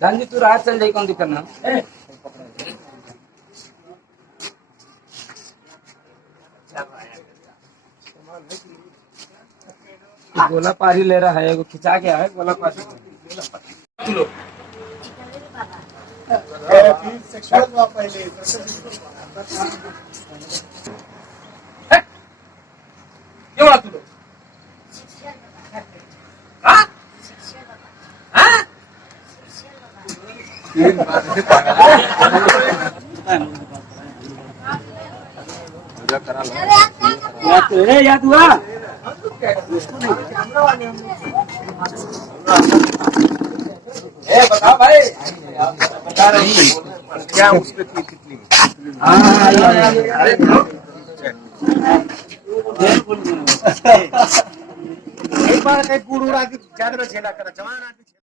गांधी तू रात चल जाए कौन दिक्कत ना गोला पारी ले रहा है वो खिंचा गया है गोला पारी याद हुआ बता भाई बता रही क्या उसके कितनी एक बार कहीं पूरा ज्यादा झेला करा जवान आदमी